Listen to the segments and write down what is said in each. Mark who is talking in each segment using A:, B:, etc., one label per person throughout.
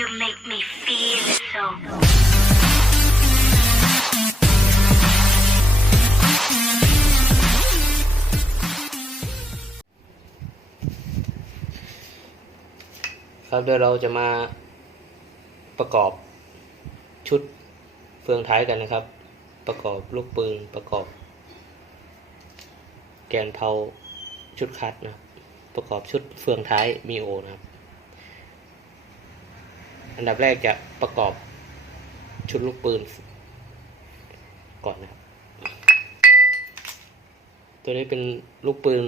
A: You make me feel so.
B: ครับเดี๋ยวเราจะมาประกอบชุดเฟืองท้ายกันนะครับ ประกอบลูกปืนประกอบ แกนเผาชุดคัดนะครับประกอบชุดเฟืองท้ายมีโอนะครับ อันดับแรกจะประกอบชุดลูกปืน ก่อนนะครับ ตัวนี้เป็นลูกปืน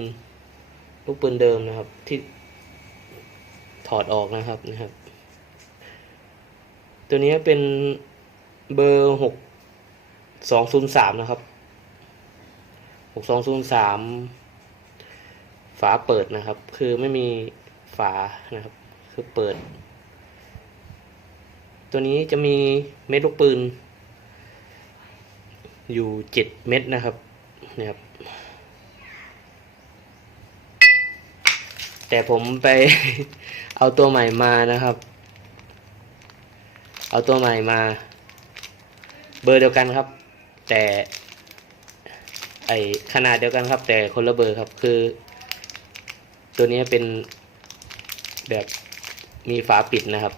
B: ลูกปืนเดิมนะครับ ที่ถอดออกนะครับนะครับ ตัวนี้เป็นเบอร์หกสองศูนย์สามนะครับหกสองศูนย์สามฝาเปิดนะครับ คือไม่มีฝานะครับ คือเปิด ตัวนี้จะมีเม็ดลูกปืน อยู่เจ็ดเม็ดนะครับนะครับ แต่ผมไป เอาตัวใหม่มานะครับ เอาตัวใหม่มา เบอร์เดียวกันครับ แต่ ไอขนาดเดียวกันครับ แต่คนละเบอร์ครับคือ ตัวนี้เป็นแบบมีฝาปิดนะครับ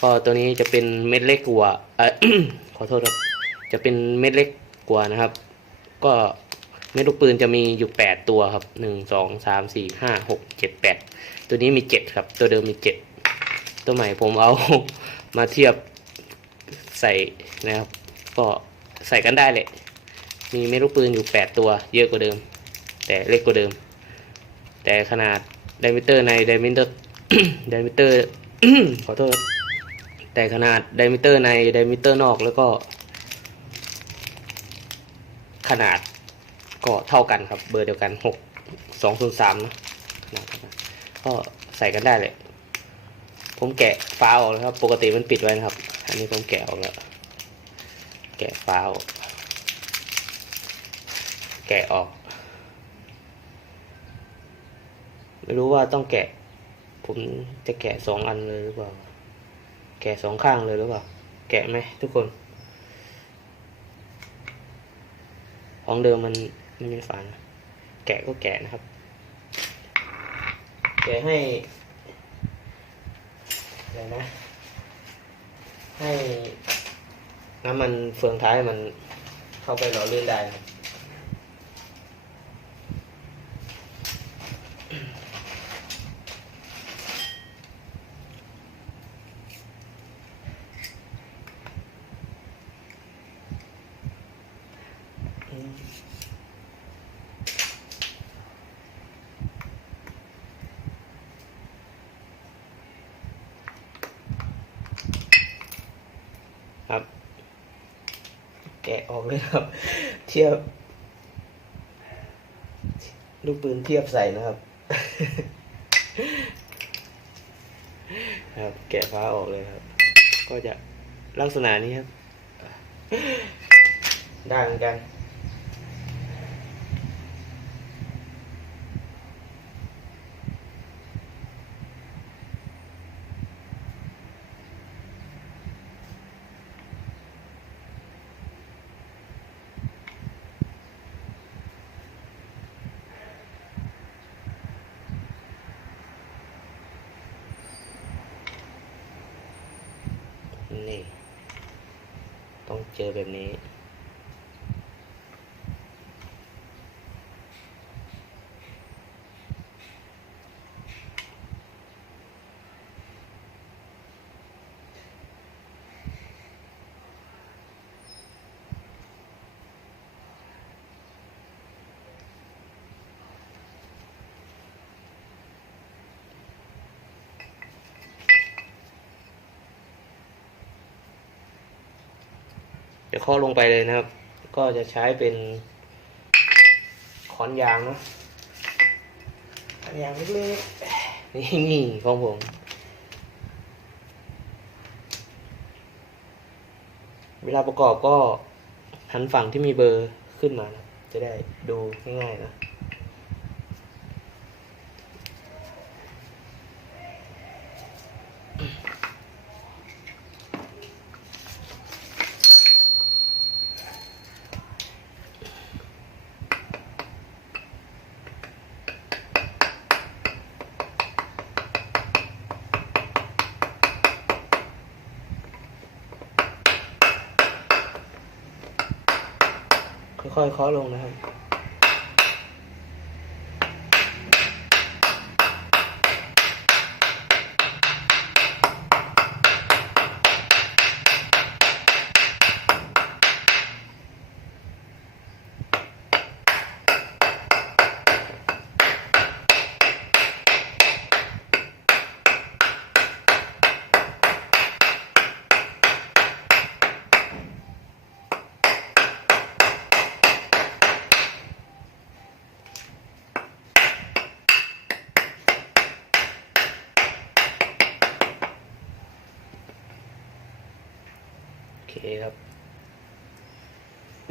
B: ก็ตัวนี้จะเป็นเม็ดเล็กกว่าเออขอโทษครับ จะเป็นเม็ดเล็กกว่านะครับ ก็เม็ดลูกปืนจะมีอยู่แปดตัวครับหนึ่งสองสามสี่ห้าหกเจ็ดแปดตัวนี้มีเจ็ดครับ ตัวเดิมมีเจ็ดตัวใหม่ผมเอามาเทียบใส่นะครับ ก็ใส่กันได้เลย มีเม็ดลูกปืนอยู่แปดตัวเยอะกว่าเดิม แต่เล็กกว่าเดิม แต่ขนาดไดมิเตอร์ในไดมิเตอร์ไดมิเตอร์ขอโทษ แต่ขนาดไดมิเตอร์ในไดมิเตอร์นอกแล้วก็ ขนาดก็เท่ากันครับ เบอร์เดียวกันหกสองศูนย์สามนะขนาดก็ใส่กันได้เลย ผมแกะฟ้าออกแล้วครับ ปกติมันปิดไว้นะครับ อันนี้ผมแกะออกแล้ว แกะฟ้าออกแกะออก ไม่รู้ว่าต้องแกะ ผมจะแกะสองอันเลยหรือเปล่า กะสองข้างเลยหรือเปล่า แกะไหมทุกคน ของเดิมมันไม่มีฝานะแกะก็แกะนะครับ แกะให้อะไรนะ ให้น้ำมันเฟืองท้ายมันเข้าไปหล่อลื่นได้นะอืมครับ แกะ ออกเลยครับ เทียบ ลูกปืนเทียบใส่นะครับ ครับ แกะฟ้าออกเลยครับ ก็จะลักษณะนี้ครับ ได้เหมือนกัน ต้อง เเดี๋ยวข้อลงไปเลยนะครับ ก็จะใช้เป็นขอนยางนะขอนยางเล็กๆนี่นี่ของผมเวลาประกอบก็หันฝั่งที่มีเบอร์ขึ้นมานะจะได้ดูง่ายๆนะ ค่อยๆเคาะลงนะครับ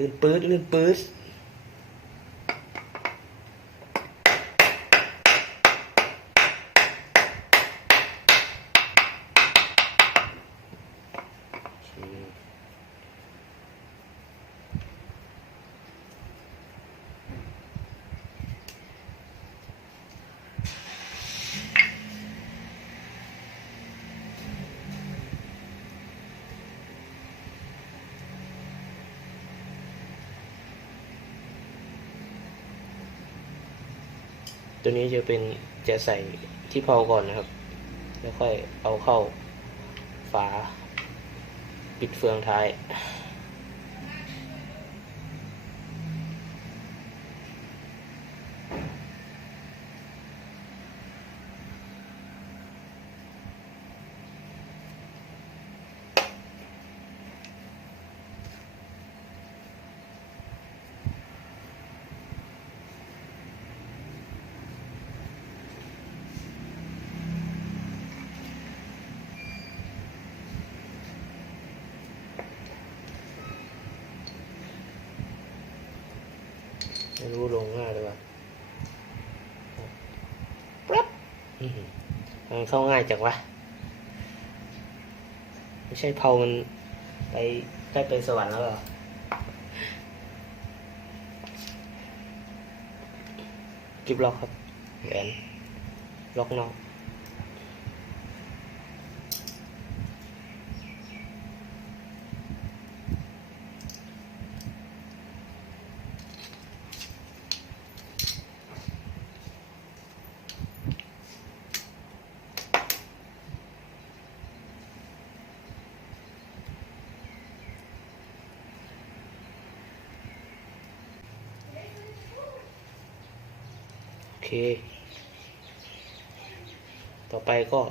B: นปื๊ดลื่นปื๊ดโอเค ตัวนี้จะเป็นจะใส่ที่เพาก่อนนะครับ แล้วค่อยเอาเข้าฝา ปิดเฟืองท้าย ไม่รู้ลงง่ายหรือเปล่าปั๊บอื้อหือมันเข้าง่ายจังวะ ไม่ใช่เผามันไปใกล้ไปสวรรค์แล้วเหรอกิบล็อกครับแหวนล็อกนอก ต่อไปก็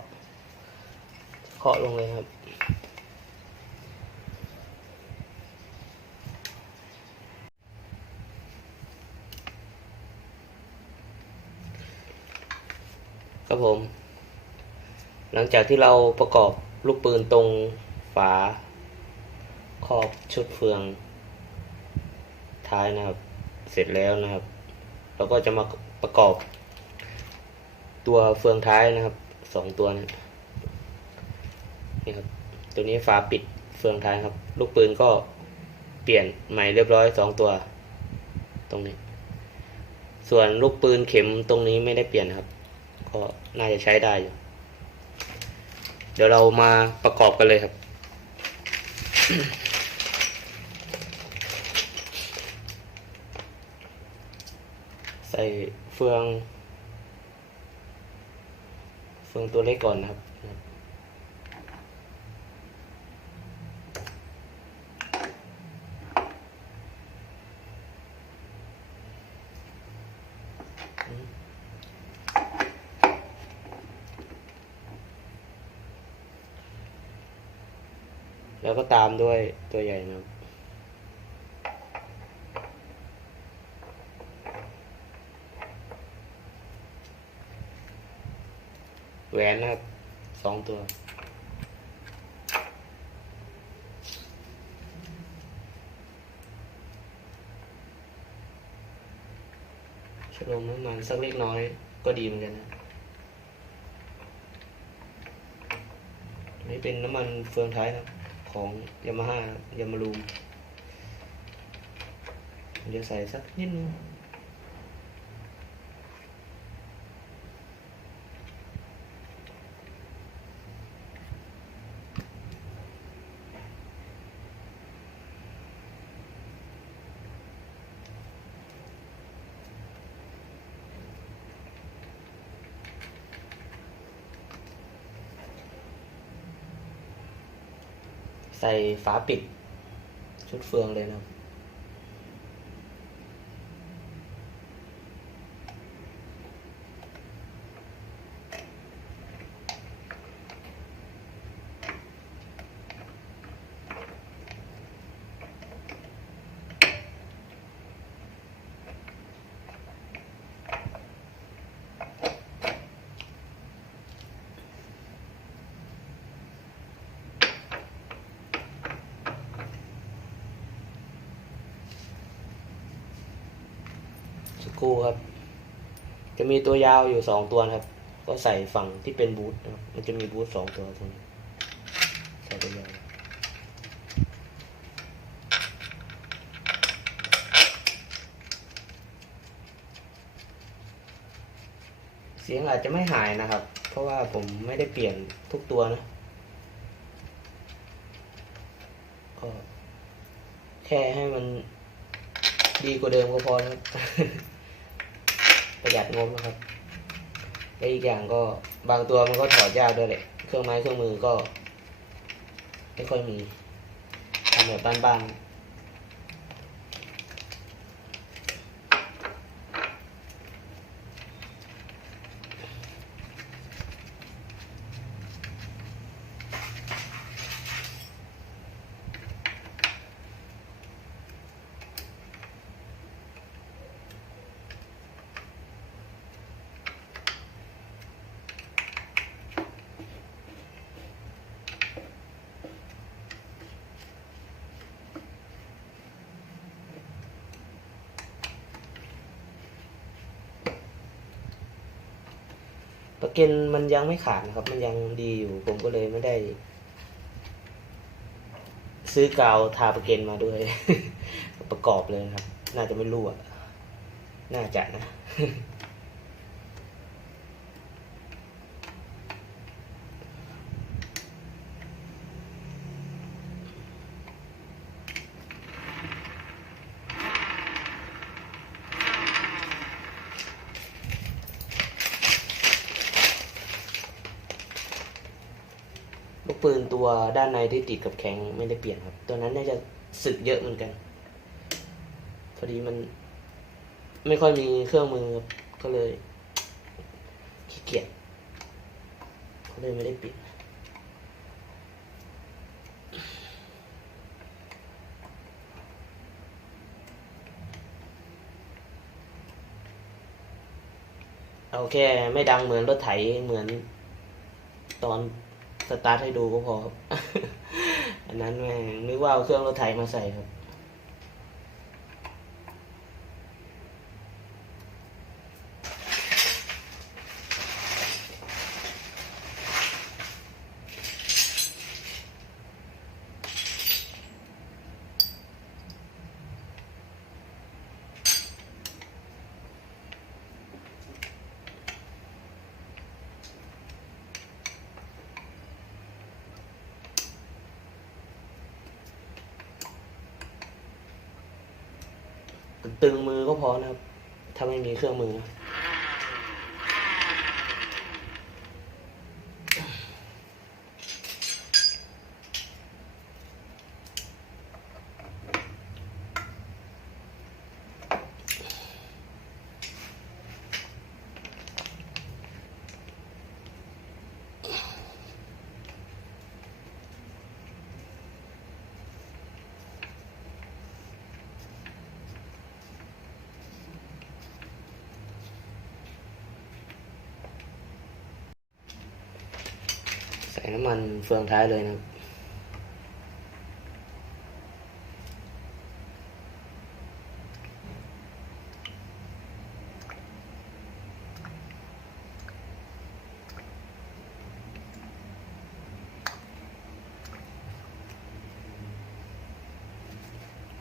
B: เคาะลงเลยครับ ครับผม หลังจากที่เราประกอบลูกปืนตรงฝาครอบชุดเฟือง ท้ายนะครับ เสร็จแล้วนะครับ เราก็จะมา ประกอบ ตัวเฟืองท้ายนะครับสองตัวนะนี่ครับ ตัวนี้ฝาปิดเฟืองท้ายครับ ลูกปืนก็เปลี่ยนใหม่เรียบร้อยสองตัว ตรงนี้ ส่วนลูกปืนเข็มตรงนี้ไม่ได้เปลี่ยนครับ ก็น่าจะใช้ได้อยู่เดี๋ยวเรามาประกอบกันเลยครับ ใส่ เฟือง เฟืองตัวเล็กก่อนนะครับ แล้วก็ตามด้วยตัวใหญ่นะครับ แห วนนะครับสองตัว ชะลมน้ำมันสักเล็กน้อยก็ดีเหมือนกันนะนี่เป็นน้ำมันเฟืองท้ายนะครับของยามาฮ่ายามารูมเดี๋ยวใส่สักนิดนึง ใส่ฝาปิดชุดเฟืองเลยนะครับ ครูครับ จะมีตัวยาวอยู่สองตัวครับ ก็ใส่ฝั่งที่เป็นบูทนะครับมันจะมีบูทสองตัวตรงนี้ใส่ตัวยาวเสียงอาจจะไม่หายนะครับ เพราะว่าผมไม่ได้เปลี่ยนทุกตัวนะ ก็แค่ให้มันดีกว่าเดิมก็พอแล้ว ประหยัดงบนะครับและอีกอย่างก็บางตัวมันก็ถอดยากด้วยแหละ เครื่องไม้เครื่องมือก็ ไม่ค่อยมีทำแบบบ้านๆ เก็นมันยังไม่ขาดนะครับ มันยังดีอยู่ผมก็เลยไม่ได้ ซื้อกาวทาประเก็นมาด้วย ประกอบเลยครับ น่าจะไม่รั่วน่าจะนะ ตัวด้านในที่ติดกับแข็งไม่ได้เปลี่ยนครับ ตัวนั้นน่าจะสึกเยอะเหมือนกัน พอดีมัน ไม่ค่อยมีเครื่องมือครับก็เลยขี้เกียจก็เลยไม่ได้เปลี่ยนเอาแค่ไม่ดังเหมือนรถไถเหมือนตอน สตาร์ทให้ดูก็พอครับ อันนั้นแม่งนึกว่าเอาเครื่องรถไถมาใส่ครับ ตึงมือก็พอนะครับ ถ้าไม่มีเครื่องมือนะ น้ำมันเฟืองท้ายเลยนะครับ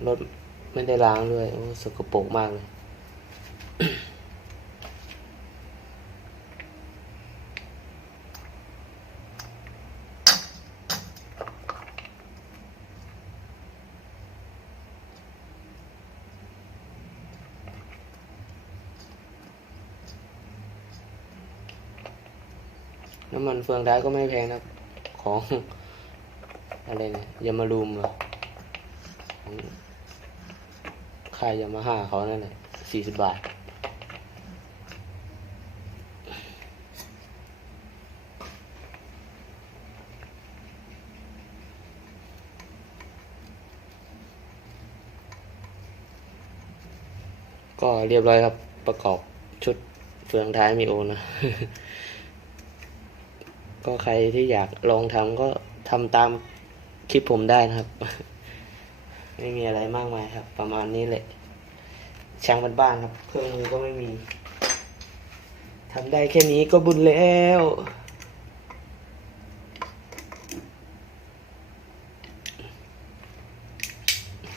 B: รถไม่ได้ล้างด้วย โอ้ สกปรกมากเลย น้ำมันเฟืองท้ายก็ไม่แพงนะของอะไรเนี่ยยามารูมเหรอของค่ายยามาฮ่าเขานั่นแหละสี่สิบบาท ก็เรียบร้อยครับประกอบชุดเฟืองท้ายมีโอนะ ก็ใครที่อยากลองทำก็ทำตามคลิปผมได้นะครับ ไม่มีอะไรมากมายครับ ประมาณนี้แหละช่างบ้านๆครับ เครื่องมือก็ไม่มีทำได้แค่นี้ก็บุญแล้ว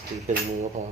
B: ถือเครื่องมือก็พอ